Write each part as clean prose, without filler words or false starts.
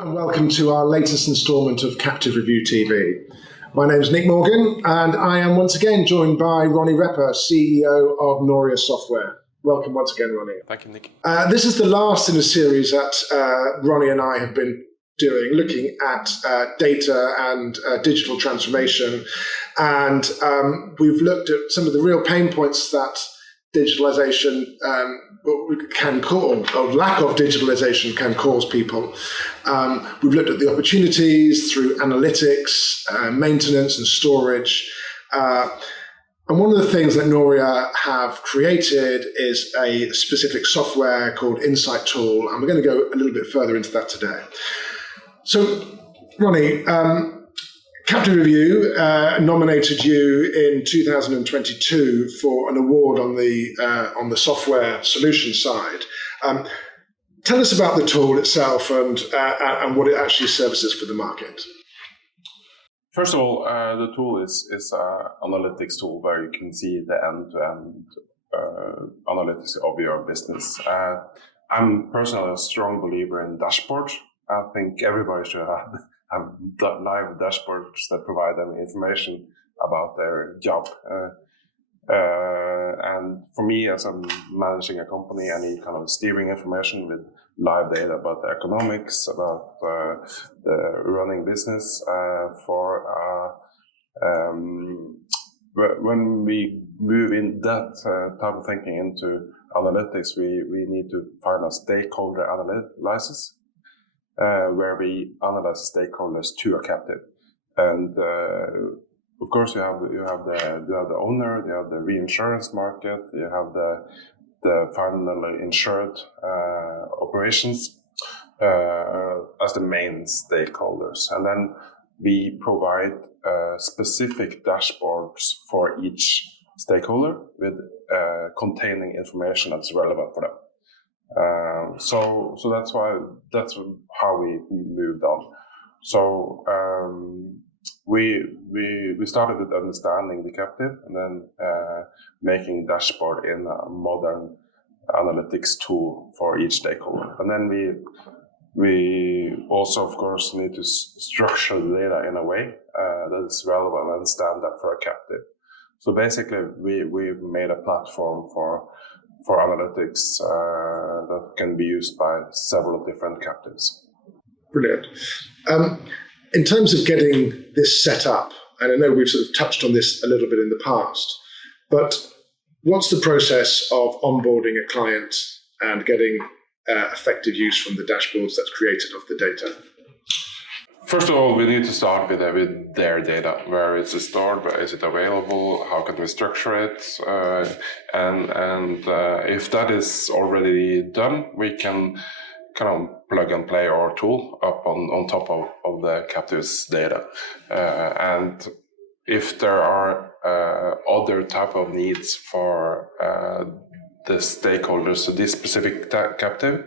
And welcome to our latest instalment of Captive Review TV. My name is Nick Morgan, and I am once again joined by Ronny Reppe, CEO of Noria Software. Welcome once again, Ronny. Thank you, Nick. This is the last in a series that Ronny and I have been doing, looking at data and digital transformation. And we've looked at some of the real pain points that digitalization can cause, or lack of digitalization can cause people. We've looked at the opportunities through analytics, maintenance and storage. And one of the things that Noria have created is a specific software called Insight Tool, and we're going to go a little bit further into that today. So, Ronny, Captive Review nominated you in 2022 for an award on the software solution side. Tell us about the tool itself and what it actually services for the market. First of all, the tool is an analytics tool where you can see the end-to-end analytics of your business. I'm personally a strong believer in dashboards. I think everybody should have live dashboards that provide them information about their job. And for me, as I'm managing a company, I need kind of steering information with live data about the economics, about the running business. When we move in that type of thinking into analytics, we need to find a stakeholder analysis. Where we analyze stakeholders to a captive, and of course you have the owner, you have the reinsurance market, you have the finally insured operations as the main stakeholders, and then we provide specific dashboards for each stakeholder with containing information that's relevant for them. So that's how we moved on. So we started with understanding the captive and then making dashboard in a modern analytics tool for each stakeholder. And then we also, of course, need to structure the data in a way that is relevant and standard for a captive. So basically, we've made a platform for analytics that can be used by several different captives. Brilliant. In terms of getting this set up, and I know we've sort of touched on this a little bit in the past, but what's the process of onboarding a client and getting effective use from the dashboards that's created of the data? First of all, we need to start with their data. Where is it stored? Where is it available? How can we structure it? And if that is already done, we can kind of plug and play our tool up on top of the captive's data. And if there are other type of needs for the stakeholders of this specific captive,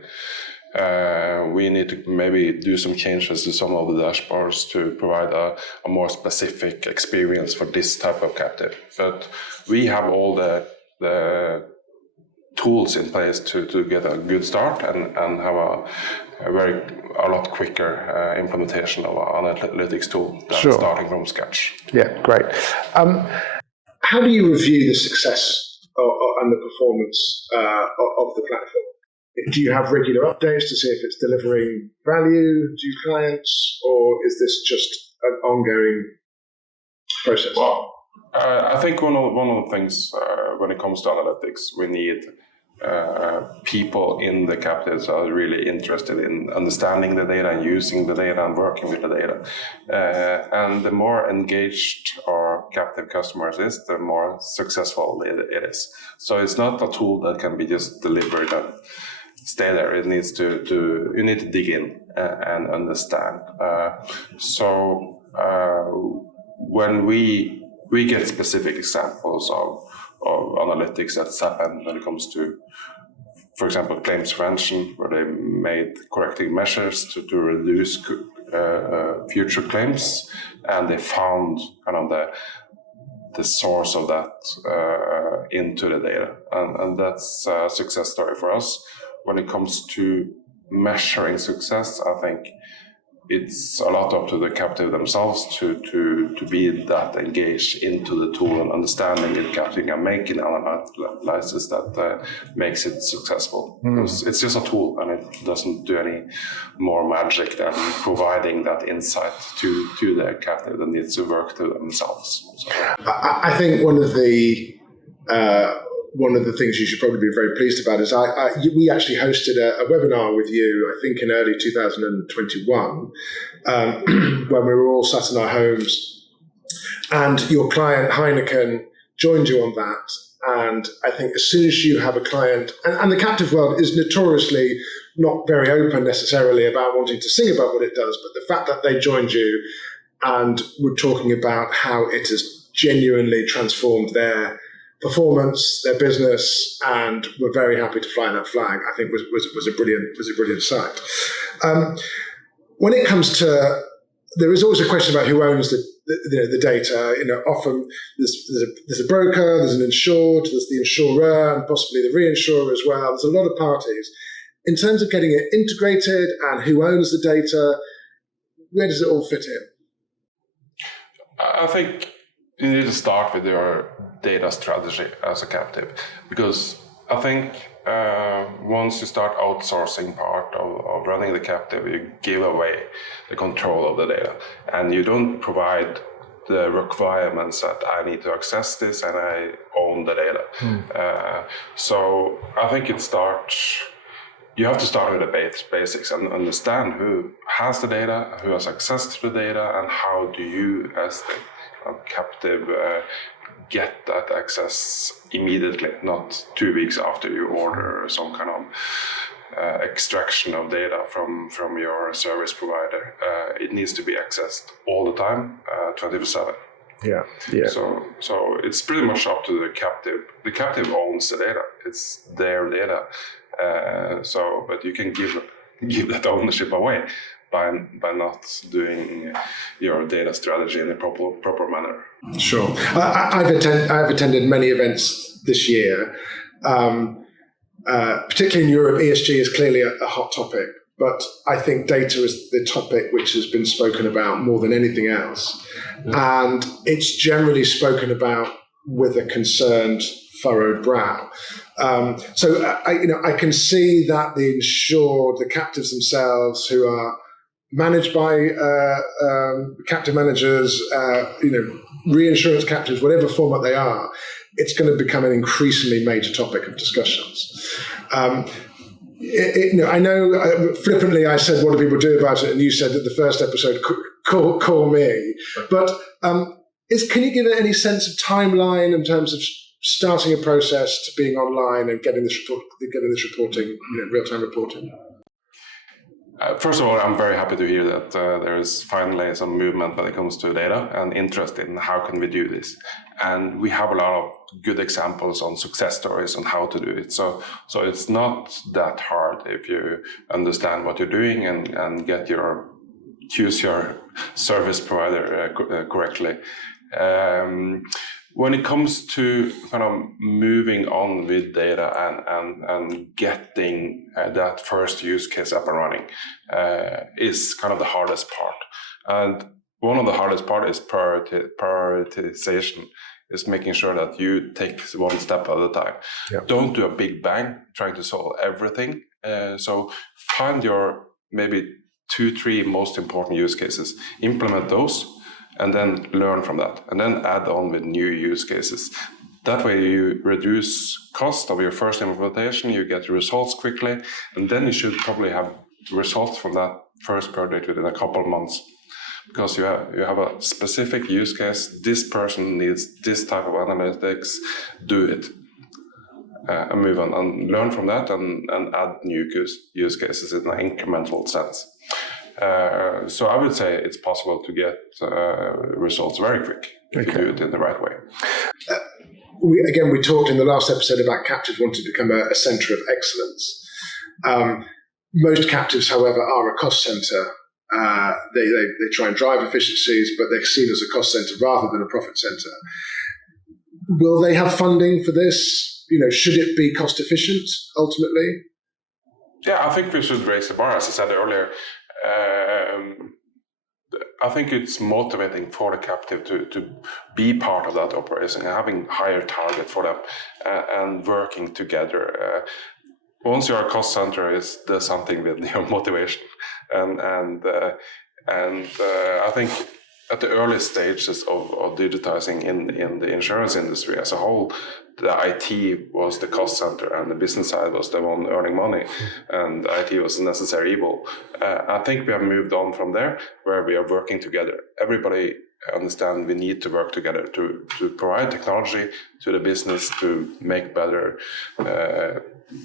we need to maybe do some changes to some of the dashboards to provide a more specific experience for this type of captive. But we have all the tools in place to get a good start and have a lot quicker implementation of an analytics tool than starting from scratch. Yeah, great. How do you review the success and the performance of the platform? Do you have regular updates to see if it's delivering value to clients, or is this just an ongoing process? Well, I think one of the things when it comes to analytics, we need people in the captives are really interested in understanding the data and using the data and working with the data. And the more engaged our captive customers is, the more successful it is. So it's not a tool that can be just delivered and stay there. It needs you need to dig in and understand. So when we get specific examples of analytics that's happened when it comes to, for example, claims prevention, where they made corrective measures to reduce future claims, and they found kind of the source of that into the data, and that's a success story for us. When it comes to measuring success, I think it's a lot up to the captive themselves to be that engaged into the tool and understanding it, capturing and making analysis that makes it successful. Because it's just a tool and it doesn't do any more magic than providing that insight to the captive that needs to work to themselves. So. I think one of the things you should probably be very pleased about is we actually hosted a webinar with you, I think in early 2021, when we were all sat in our homes, and your client Heineken joined you on that. And I think as soon as you have a client, and the captive world is notoriously not very open necessarily about wanting to sing about what it does, but the fact that they joined you and were talking about how it has genuinely transformed their performance, their business, and we're very happy to fly that flag, I think was a brilliant sight. When it comes to, there is always a question about who owns the data. Often there's a broker, there's an insured, there's the insurer, and possibly the reinsurer as well. There's a lot of parties. In terms of getting it integrated and who owns the data, where does it all fit in? I think you need to start with your data strategy as a captive, because I think once you start outsourcing part of running the captive, you give away the control of the data, and you don't provide the requirements that I need to access this and I own the data. So I think you have to start with the basics and understand who has the data, who has access to the data, and how do you as the captive get that access immediately, not 2 weeks after you order some kind of extraction of data from your service provider. It needs to be accessed all the time, 24/7. Yeah. So it's pretty much up to the captive. The captive owns the data; it's their data. But you can give that ownership away by not doing your data strategy in a proper manner. Sure. I've attended many events this year. Particularly in Europe, ESG is clearly a hot topic, but I think data is the topic which has been spoken about more than anything else. And it's generally spoken about with a concerned, furrowed brow. So I can see that the insured, the captives themselves, who are managed by captive managers, reinsurance captives, whatever format they are, it's going to become an increasingly major topic of discussions. I know flippantly I said, what do people do about it? And you said that the first episode, call me. But can you give it any sense of timeline in terms of starting a process to being online and getting this reporting, real-time reporting? First of all, I'm very happy to hear that there is finally some movement when it comes to data and interest in how can we do this. And we have a lot of good examples on success stories on how to do it. So it's not that hard if you understand what you're doing and choose your service provider correctly. When it comes to kind of moving on with data and getting that first use case up and running is kind of the hardest part. And one of the hardest part is prioritization, is making sure that you take one step at a time. Yeah. Don't do a big bang trying to solve everything. So find your maybe 2-3 most important use cases, implement those, and then learn from that, and then add on with new use cases. That way you reduce cost of your first implementation, you get results quickly, and then you should probably have results from that first project within a couple of months. Because you have a specific use case, this person needs this type of analytics, do it. And move on and learn from that and add new use cases in an incremental sense. So I would say it's possible to get results very quick if you do it in the right way. We talked in the last episode about captives wanting to become a centre of excellence. Most captives, however, are a cost centre. They try and drive efficiencies, but they're seen as a cost centre rather than a profit centre. Will they have funding for this? Should it be cost efficient ultimately? Yeah, I think we should raise the bar. As I said earlier, I think it's motivating for the captive to be part of that operation, having higher target for them, and working together. Once you're a cost center, there's something with your motivation, and I think at the early stages of digitizing in the insurance industry as a whole, the IT was the cost center and the business side was the one earning money, and IT was a necessary evil. I think we have moved on from there, where we are working together. Everybody understand we need to work together to provide technology to the business to make better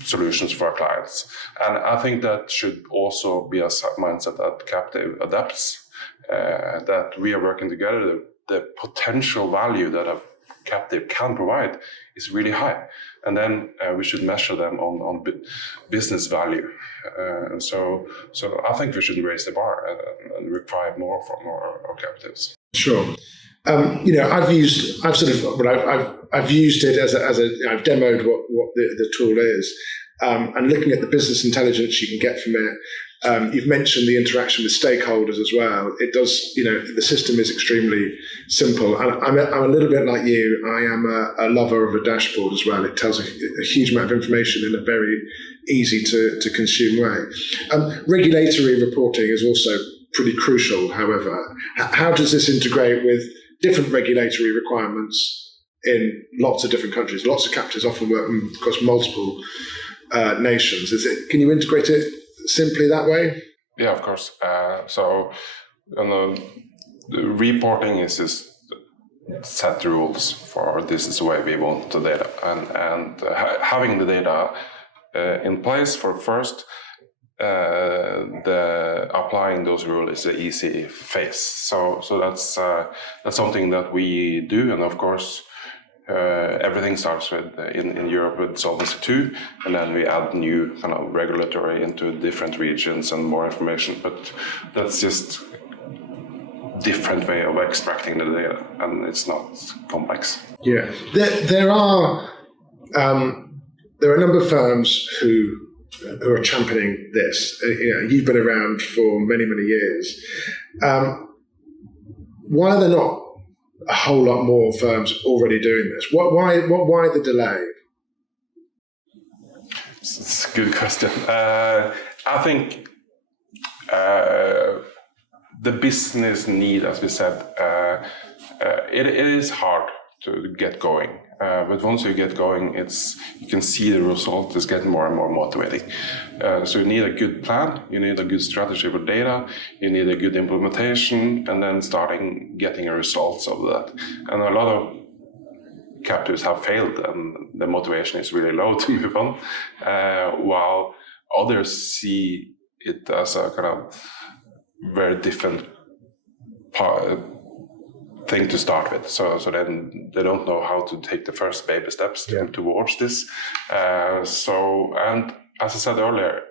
solutions for our clients. And I think that should also be a mindset that Captive adapts, that we are working together. The potential value that a Captive can provide is really high, and then we should measure them on business value. So I think we should raise the bar and require more from our captives. Sure. I've used it as I've demoed what the tool is, and looking at the business intelligence you can get from it. You've mentioned the interaction with stakeholders as well. It does, the system is extremely simple. And I'm a little bit like you. I am a lover of a dashboard as well. It tells a huge amount of information in a very easy to consume way. Regulatory reporting is also pretty crucial, however. How does this integrate with different regulatory requirements in lots of different countries? Lots of captives often work across multiple nations. Can you integrate it simply that way? Yeah, of course. So the reporting is just set rules for this is the way we want the data, and having the data in place for first, the applying those rules is the easy phase. So that's something that we do, and of course. Everything starts with in Europe with Solvency II, and then we add new kind of regulatory into different regions and more information. But that's just different way of extracting the data, and it's not complex. Yeah, there are a number of firms who are championing this. You've been around for many years. Why are there not a whole lot more firms already doing this? Why the delay? It's a good question. I think the business need, as we said, it is hard to get going. But once you get going, you can see the result is getting more and more motivating. So you need a good plan, you need a good strategy for data, you need a good implementation, and then getting results of that. And a lot of captives have failed, and the motivation is really low to move on, while others see it as a kind of very different thing to start with. So then they don't know how to take the first baby steps towards this. And as I said earlier,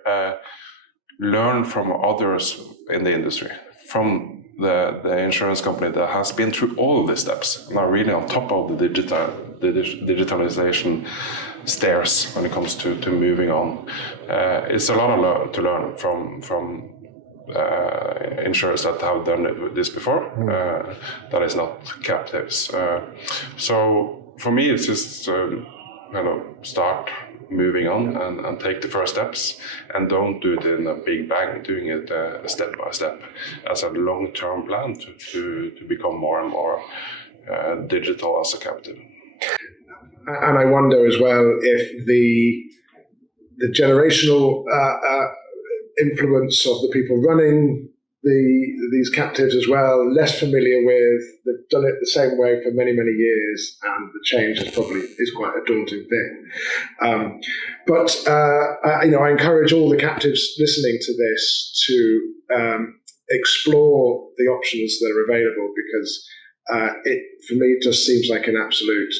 learn from others in the industry, from the insurance company that has been through all of these steps and are really on top of the digitalization stairs when it comes to moving on. It's a lot to learn from insurers that have done this before, that is not captives. So for me, it's just start moving on and take the first steps, and don't do it in a big bang, doing it step by step as a long-term plan to become more and more digital as a captive. And I wonder as well if the generational influence of the people running these captives as well, less familiar with, they've done it the same way for many years, and the change is quite a daunting thing. But I encourage all the captives listening to this to explore the options that are available, because for me it just seems like an absolute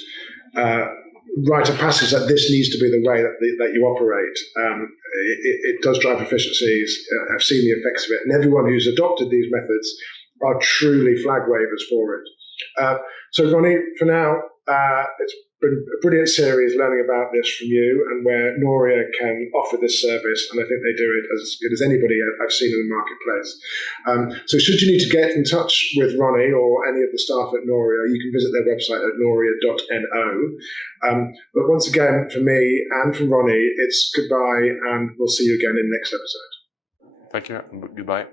rite of passage that this needs to be the way that you operate. It does drive efficiencies. I've seen the effects of it, and everyone who's adopted these methods are truly flag wavers for it. So Ronny, for now, it's been a brilliant series learning about this from you, and where Noria can offer this service, and I think they do it as good as anybody I've seen in the marketplace. So should you need to get in touch with Ronny or any of the staff at Noria, you can visit their website at noria.no. But once again, for me and from Ronny, it's goodbye, and we'll see you again in the next episode. Thank you. Goodbye.